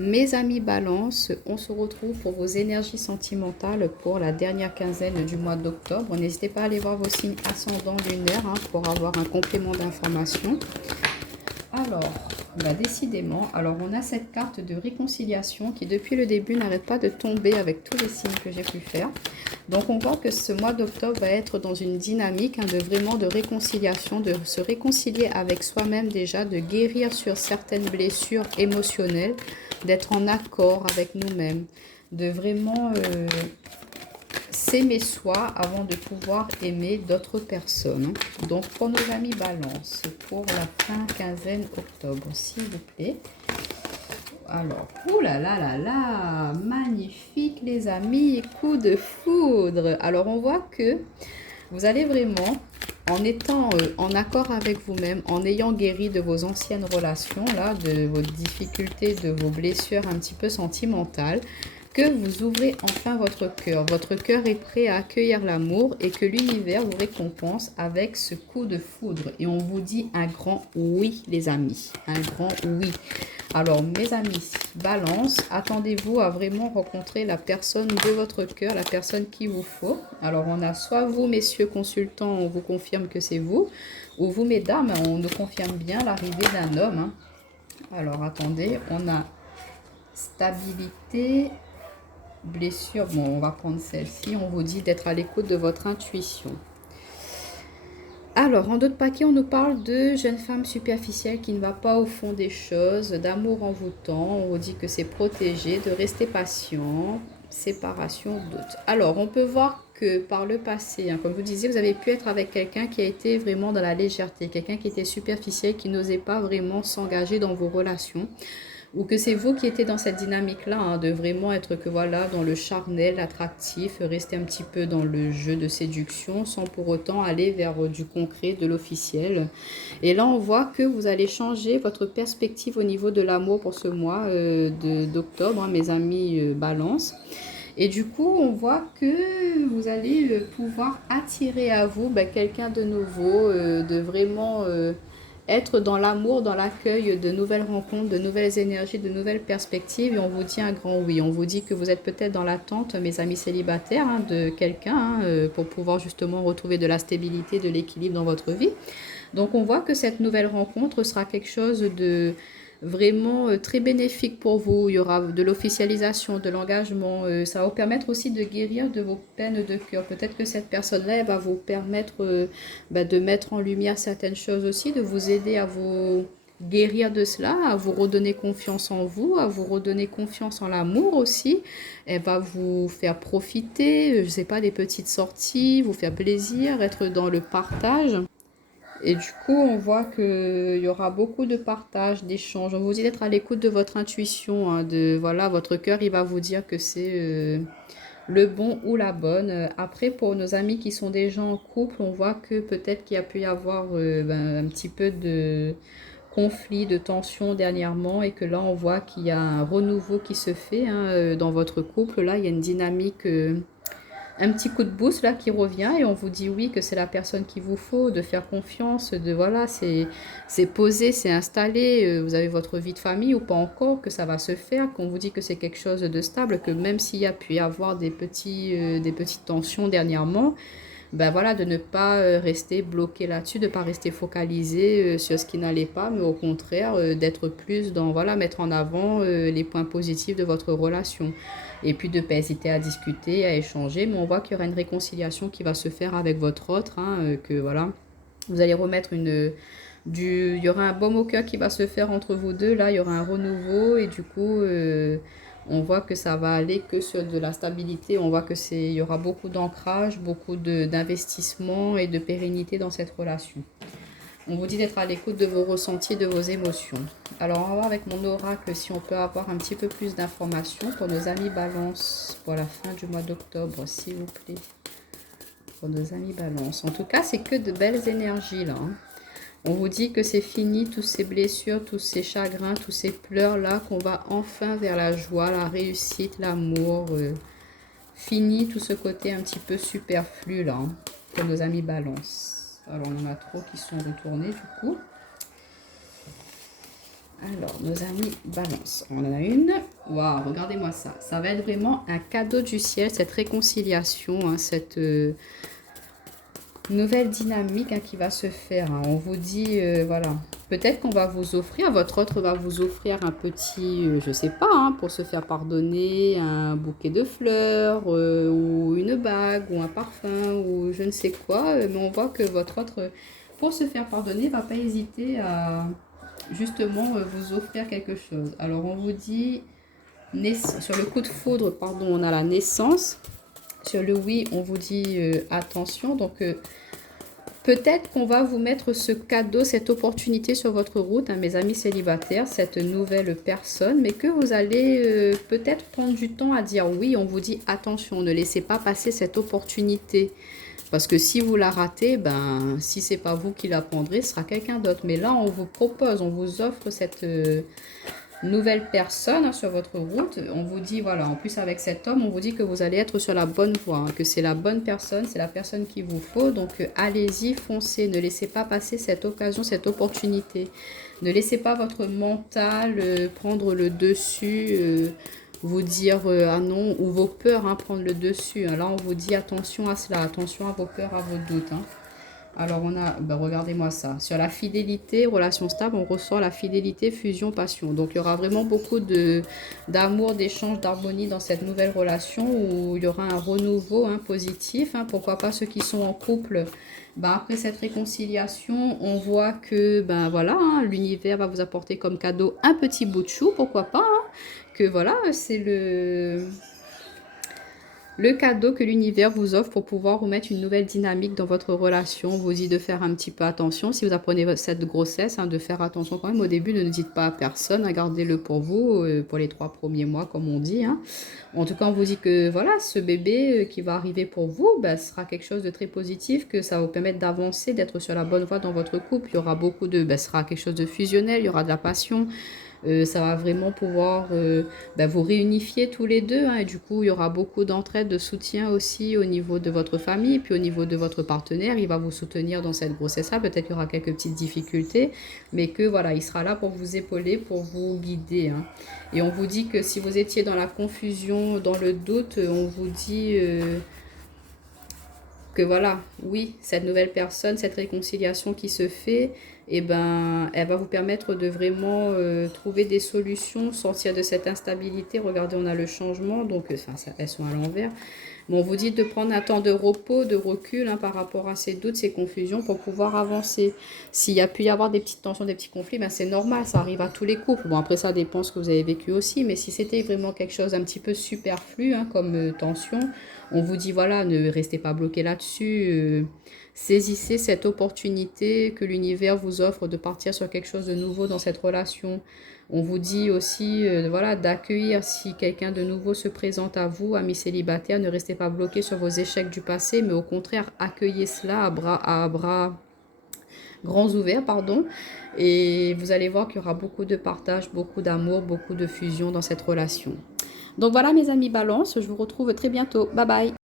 Mes amis Balance, on se retrouve pour vos énergies sentimentales pour la dernière quinzaine du mois d'octobre. N'hésitez pas à aller voir vos signes ascendants lunaires pour avoir un complément d'information. Alors, décidément, on a cette carte de réconciliation qui depuis le début n'arrête pas de tomber avec tous les signes que j'ai pu faire. Donc on voit que ce mois d'octobre va être dans une dynamique de réconciliation, de se réconcilier avec soi-même déjà, de guérir sur certaines blessures émotionnelles, d'être en accord avec nous-mêmes, de vraiment s'aimer soi avant de pouvoir aimer d'autres personnes. Donc pour nos amis Balance, pour la fin quinzaine octobre, s'il vous plaît. Alors, oulala, magnifique les amis, coup de foudre. Alors on voit que vous allez vraiment, en étant en accord avec vous-même, en ayant guéri de vos anciennes relations, là, de vos difficultés, de vos blessures un petit peu sentimentales, que vous ouvrez enfin votre cœur. Votre cœur est prêt à accueillir l'amour et que l'univers vous récompense avec ce coup de foudre. Et on vous dit un grand oui, les amis. Un grand oui. Alors, mes amis, Balance, attendez-vous à vraiment rencontrer la personne de votre cœur, la personne qu'il vous faut. Alors, on a soit vous, messieurs consultants, on vous confirme que c'est vous, ou vous, mesdames, on nous confirme bien l'arrivée d'un homme. Alors, attendez, on a stabilité, blessure. Bon, on va prendre celle-ci. On vous dit d'être à l'écoute de votre intuition. Alors, en d'autres paquets, on nous parle de jeune femme superficielle qui ne va pas au fond des choses, d'amour envoûtant. On vous dit que c'est protégé, de rester patient, séparation, doute. Alors, on peut voir que par le passé, comme vous disiez, vous avez pu être avec quelqu'un qui a été vraiment dans la légèreté, quelqu'un qui était superficiel, qui n'osait pas vraiment s'engager dans vos relations. Ou que c'est vous qui étiez dans cette dynamique-là, de vraiment être que voilà, dans le charnel, attractif, rester un petit peu dans le jeu de séduction sans pour autant aller vers du concret, de l'officiel. Et là, on voit que vous allez changer votre perspective au niveau de l'amour pour ce mois d'octobre, mes amis Balance. Et du coup, on voit que vous allez pouvoir attirer à vous quelqu'un de nouveau, de vraiment être dans l'amour, dans l'accueil de nouvelles rencontres, de nouvelles énergies, de nouvelles perspectives. Et on vous dit un grand oui. On vous dit que vous êtes peut-être dans l'attente, mes amis célibataires, de quelqu'un pour pouvoir justement retrouver de la stabilité, de l'équilibre dans votre vie. Donc on voit que cette nouvelle rencontre sera quelque chose de vraiment très bénéfique pour vous. Il y aura de l'officialisation, de l'engagement. Ça va vous permettre aussi de guérir de vos peines de cœur. Peut-être que cette personne-là, elle va vous permettre de mettre en lumière certaines choses aussi, de vous aider à vous guérir de cela, à vous redonner confiance en vous, à vous redonner confiance en l'amour aussi. Elle va vous faire profiter, je ne sais pas, des petites sorties, vous faire plaisir, être dans le partage. Et du coup, on voit qu'il y aura beaucoup de partage, d'échanges. On vous dit d'être à l'écoute de votre intuition, de voilà, votre cœur, il va vous dire que c'est le bon ou la bonne. Après, pour nos amis qui sont déjà en couple, on voit que peut-être qu'il y a pu y avoir un petit peu de conflit, de tension dernièrement et que là, on voit qu'il y a un renouveau qui se fait dans votre couple. Là, il y a une dynamique un petit coup de boost là qui revient et on vous dit oui que c'est la personne qu'il vous faut, de faire confiance, de voilà, c'est posé, c'est installé, vous avez votre vie de famille ou pas encore, que ça va se faire, qu'on vous dit que c'est quelque chose de stable, que même s'il y a pu y avoir des petites tensions dernièrement, voilà, de ne pas rester bloqué là-dessus, de ne pas rester focalisé sur ce qui n'allait pas, mais au contraire, d'être plus dans, voilà, mettre en avant les points positifs de votre relation. Et puis de ne pas hésiter à discuter, à échanger, mais on voit qu'il y aura une réconciliation qui va se faire avec votre autre, que voilà, vous allez remettre il y aura un baume au cœur qui va se faire entre vous deux, là, il y aura un renouveau, et du coup, on voit que ça va aller que sur de la stabilité. On voit il y aura beaucoup d'ancrage, beaucoup d'investissement et de pérennité dans cette relation. On vous dit d'être à l'écoute de vos ressentis, de vos émotions. Alors, on va voir avec mon oracle si on peut avoir un petit peu plus d'informations pour nos amis Balance pour la fin du mois d'octobre, s'il vous plaît. Pour nos amis Balance. En tout cas, c'est que de belles énergies là. On vous dit que c'est fini, toutes ces blessures, tous ces chagrins, tous ces pleurs-là, qu'on va enfin vers la joie, la réussite, l'amour. Fini tout ce côté un petit peu superflu, là, pour nos amis Balance. Alors, on en a trop qui sont retournés, du coup. Alors, nos amis balance. On en a une. Waouh, regardez-moi ça. Ça va être vraiment un cadeau du ciel, cette réconciliation, hein, cette nouvelle dynamique, hein, qui va se faire. Hein. On vous dit, voilà, peut-être qu'on va vous offrir, votre autre va vous offrir un petit, je sais pas, hein, pour se faire pardonner, un bouquet de fleurs, ou une bague, ou un parfum, ou je ne sais quoi. Mais on voit que votre autre, pour se faire pardonner, va pas hésiter à justement vous offrir quelque chose. Alors on vous dit, sur le coup de foudre, pardon, on a la naissance. Sur le oui, on vous dit attention. Donc peut-être qu'on va vous mettre ce cadeau, cette opportunité sur votre route, hein, mes amis célibataires, cette nouvelle personne, mais que vous allez peut-être prendre du temps à dire oui. On vous dit attention, ne laissez pas passer cette opportunité. Parce que si vous la ratez, ben, si c'est pas vous qui la prendrez, ce sera quelqu'un d'autre. Mais là, on vous propose, on vous offre cette nouvelle personne, hein, sur votre route. On vous dit, voilà, en plus avec cet homme, on vous dit que vous allez être sur la bonne voie, hein, que c'est la bonne personne, c'est la personne qu'il vous faut. Donc, allez-y, foncez, ne laissez pas passer cette occasion, cette opportunité. Ne laissez pas votre mental prendre le dessus, vous dire ah non, ou vos peurs, hein, prendre le dessus. Là, on vous dit attention à cela, attention à vos peurs, à vos doutes. Hein. Alors, on a, ben, regardez-moi ça. Sur la fidélité, relation stable, on ressort la fidélité, fusion, passion. Donc, il y aura vraiment beaucoup d'amour, d'échange, d'harmonie dans cette nouvelle relation où il y aura un renouveau, hein, positif. Hein. Pourquoi pas ceux qui sont en couple, ben, après cette réconciliation, on voit que ben, voilà, hein, l'univers va vous apporter comme cadeau un petit bout de chou. Pourquoi pas, hein, que voilà, c'est le cadeau que l'univers vous offre pour pouvoir remettre une nouvelle dynamique dans votre relation. On vous dit de faire un petit peu attention. Si vous apprenez cette grossesse, hein, de faire attention quand même. Au début, ne le dites pas à personne. Hein, gardez-le pour vous, pour les 3 premiers mois, comme on dit. Hein. En tout cas, on vous dit que voilà, ce bébé qui va arriver pour vous, ben, sera quelque chose de très positif, que ça va vous permettre d'avancer, d'être sur la bonne voie dans votre couple. Il y aura beaucoup de... Ben, ce sera quelque chose de fusionnel, il y aura de la passion. Ça va vraiment pouvoir vous réunifier tous les deux, hein, et du coup il y aura beaucoup d'entraide, de soutien aussi au niveau de votre famille, puis au niveau de votre partenaire, il va vous soutenir dans cette grossesse-là. Peut-être qu'il y aura quelques petites difficultés, mais que voilà, il sera là pour vous épauler, pour vous guider. Hein. Et on vous dit que si vous étiez dans la confusion, dans le doute, on vous dit que voilà, oui, cette nouvelle personne, cette réconciliation qui se fait, eh ben, elle va vous permettre de vraiment trouver des solutions, sortir de cette instabilité. Regardez, on a le changement, donc enfin, elles sont à l'envers. Mais on vous dit de prendre un temps de repos, de recul, hein, par rapport à ces doutes, ces confusions, pour pouvoir avancer. S'il y a pu y avoir des petites tensions, des petits conflits, ben c'est normal, ça arrive à tous les couples. Bon, après ça dépend ce que vous avez vécu aussi, mais si c'était vraiment quelque chose un petit peu superflu, hein, comme tension, on vous dit voilà, ne restez pas bloqué là-dessus. Saisissez cette opportunité que l'univers vous offre de partir sur quelque chose de nouveau dans cette relation. On vous dit aussi voilà, d'accueillir si quelqu'un de nouveau se présente à vous, amis célibataires. Ne restez pas bloqués sur vos échecs du passé, mais au contraire, accueillez cela à bras grands ouverts, pardon. Et vous allez voir qu'il y aura beaucoup de partage, beaucoup d'amour, beaucoup de fusion dans cette relation. Donc voilà mes amis balance, je vous retrouve très bientôt. Bye bye.